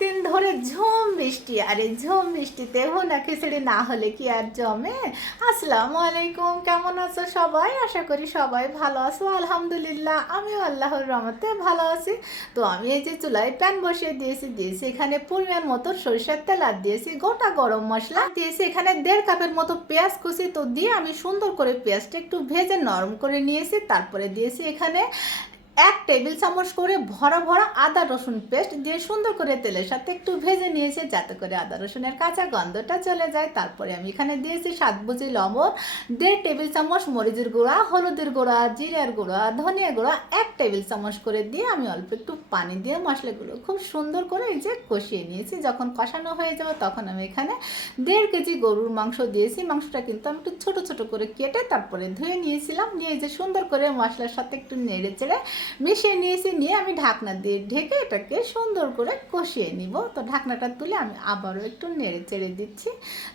কয়েকদিন ধরে ঝুম বৃষ্টি। আর ঝুম বৃষ্টিতে ভুনা খিচুড়ি না হলে কি আর জমে? আসসালামু আলাইকুম, কেমন আছো সবাই? আশা করি সবাই ভালো আছো। আলহামদুলিল্লাহ, আমিও আল্লাহর রহমতে ভালো আছি। তো আমি এই যে চুলায় প্যান বসিয়ে দিয়েছি দিয়েছি এখানে পরিমাণ মতো সরিষার তেল আর দিয়েছি গোটা গরম মশলা। দিয়েছি এখানে দেড় কাপের মতো পেঁয়াজ কুচি। তো দিয়ে আমি সুন্দর করে পেঁয়াজটা একটু ভেজে নরম করে নিয়েছি। তারপরে দিয়েছি এখানে এক টেবিল চামচ করে ভরা ভরা আদা রসুন পেস্ট দিয়ে সুন্দর করে তেলের সাথে একটু ভেজে নিয়েছি, যাতে করে আদা রসুনের কাঁচা গন্ধটা চলে যায়। তারপরে আমি এখানে দিয়েছি সাত বুঝি লবণ, দেড় টেবিল চামচ মরিচের গুঁড়া, হলুদের গুঁড়া, জিরার গুঁড়া, ধনিয়া গুঁড়া, এক টেবিল চামচ করে দিয়ে আমি অল্প একটু পানি দিয়ে মশলাগুলো খুব সুন্দর করে এই যে কষিয়ে নিয়েছি। যখন কষানো হয়ে যাবে তখন আমি এখানে দেড় কেজি গরুর মাংস দিয়েছি। মাংসটা কিন্তু আমি একটু ছোটো ছোটো করে কেটে তারপরে ধুয়ে নিয়েছিলাম। নিয়ে যে সুন্দর করে মশলার সাথে একটু নেড়ে চেড়ে মিশিয়ে নিয়েছি, নিয়ে আমি ঢাকনা দিয়ে ঢেকে এটাকে সুন্দর করে কষিয়ে নিব। তো ঢাকনাটা তুলে আমি আবারও একটু নেড়ে চেড়ে দিচ্ছি।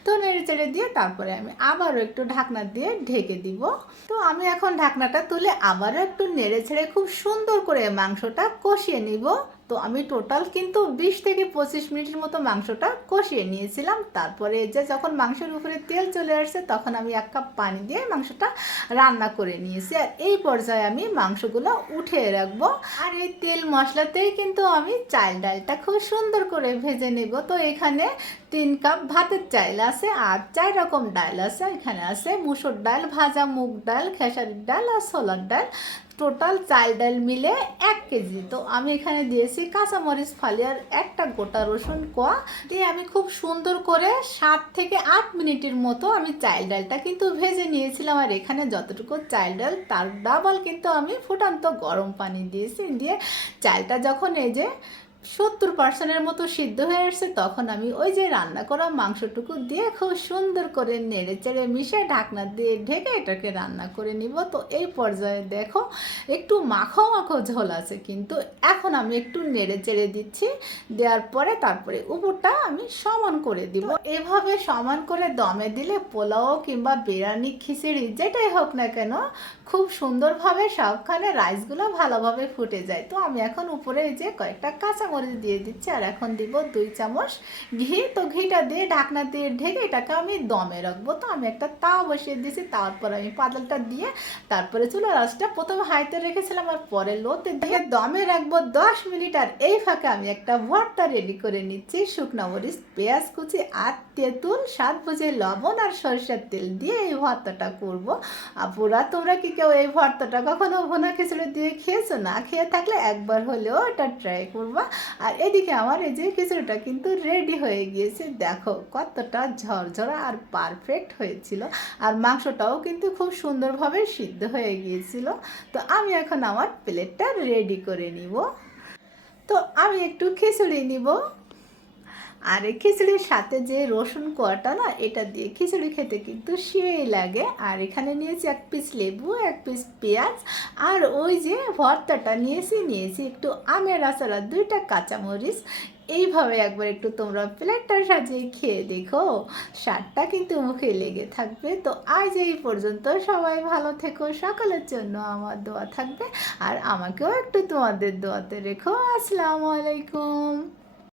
তো নেড়ে চেড়ে দিয়ে তারপরে আমি আবারও একটু ঢাকনা দিয়ে ঢেকে দিব। তো আমি এখন ঢাকনাটা তুলে আবারও একটু নেড়ে ছেড়ে খুব সুন্দর করে মাংসটা কষিয়ে নিব। তো আমি টোটাল কিন্তু বিশ থেকে পঁচিশ মিনিটের মতো মাংসটা কষিয়ে নিয়েছিলাম। তারপরে যে যখন মাংসের উপরে তেল চলে আসছে, তখন আমি এক কাপ পানি দিয়ে মাংসটা রান্না করে নিয়েছি। আর এই পর্যায়ে আমি মাংসগুলো উঠিয়ে রাখব। আর এই তেল মশলাতেই কিন্তু আমি চাল ডালটা খুব সুন্দর করে ভেজে নেব। তো এখানে তিন কাপ ভাতের চাল আছে আর চার রকম ডাল আছে। এখানে আছে মুসুর ডাল, ভাজা মুগ ডাল, খেসারির ডাল আর ছোলার ডাল। টোটাল চাল ডাল মিলে এক কেজি। তো আমি এখানে দিয়েছি কাঁচামরিচ, ফালিয়ার একটা গোটা রসুন, কোয়া। দিয়ে আমি খুব সুন্দর করে সাত থেকে আট মিনিটের মতো আমি চাল ডালটা কিন্তু ভেজে নিয়েছিলাম। আর এখানে যতটুকু চাল ডাল, তার ডাবল কিন্তু আমি ফুটান্ত গরম পানি দিয়েছি। দিয়ে চালটা যখন এই যে সত্তর পার্সেন্টের মতো সিদ্ধ হয়ে আসছে, তখন আমি ওই যে রান্না করা মাংসটুকু দিয়ে খুব সুন্দর করে নেড়ে চেড়ে মিশে ঢাকনা দিয়ে ঢেকে এটাকে রান্না করে নিব। তো এই পর্যায়ে দেখো একটু মাখো মাখো ঝোল আছে, কিন্তু এখন আমি একটু নেড়ে চেড়ে দিচ্ছি, দেওয়ার পরে তারপরে উপরটা আমি সমান করে দিব। এভাবে সমান করে দমে দিলে পোলাও কিংবা বিরিয়ানি, খিচুড়ি যেটাই হোক না কেন, খুব সুন্দরভাবে সবখানে রাইসগুলো ভালোভাবে ফুটে যায়। তো আমি এখন উপরে যে কয়েকটা কাঁচামরিচ দিয়ে দিচ্ছি, আর এখন দিব দুই চামচ ঘি। তো ঘিটা দিয়ে ঢাকনা দিয়ে ঢেকে এটাকে আমি দমে রাখব। তো আমি একটা তাওয়া বসিয়ে দিয়েছি, তারপর আমি পাতলটা দিয়ে তারপরে চুলা রাসটা প্রথমে হাইতে রেখেছিলাম আর পরে লোতে দিয়ে দমে রাখব দশ মিনিট। আর এই ফাঁকে আমি একটা ভর্তা রেডি করে নিচ্ছি, শুকনো মরিচ, পেঁয়াজ কুচি আর তেঁতুল, স্বাদ বুঝে লবণ আর সরিষার তেল দিয়ে এই ভর্তাটা করব। আপুরা, তোমরা কি কেউ এই ভর্তাটা কখনো ভোনা খিচুড়ি দিয়ে খেয়েছো? না খেয়ে থাকলে একবার হলেও এটা ট্রাই করবা। আর এদিকে আমার এই যে খিচুড়িটা কিন্তু রেডি হয়ে গিয়েছে। দেখো, কতটা ঝরঝরা আর পারফেক্ট হয়েছিল। আর মাংসটাও কিন্তু খুব সুন্দরভাবে সিদ্ধ হয়ে গিয়েছিল। তো আমি এখন আমার প্লেটটা রেডি করে নিব। তো আমি একটু খিচুড়ি নিব। আর এই খিচুড়ির সাথে যে রসুন কোয়াটা না, এটা দিয়ে খিচুড়ি খেতে কিন্তু সেই লাগে। আর এখানে নিয়েছি এক পিস লেবু, এক পিস পেঁয়াজ, আর ওই যে ভর্তাটা নিয়েছি নিয়েছি একটু আমের আচার আর দুইটা কাঁচামরিচ। এইভাবে একবার একটু তোমরা প্লেটটা সাজিয়ে খেয়ে দেখো। স্বাদটা কিন্তু মুখে লেগে থাকবে। তো আজ এই পর্যন্ত সবাই ভালো থেকো, সকালের জন্য আমার দোয়া থাকবে। আর আমাকেও একটু তোমাদের দোয়াতে রেখো। আসসালামু আলাইকুম।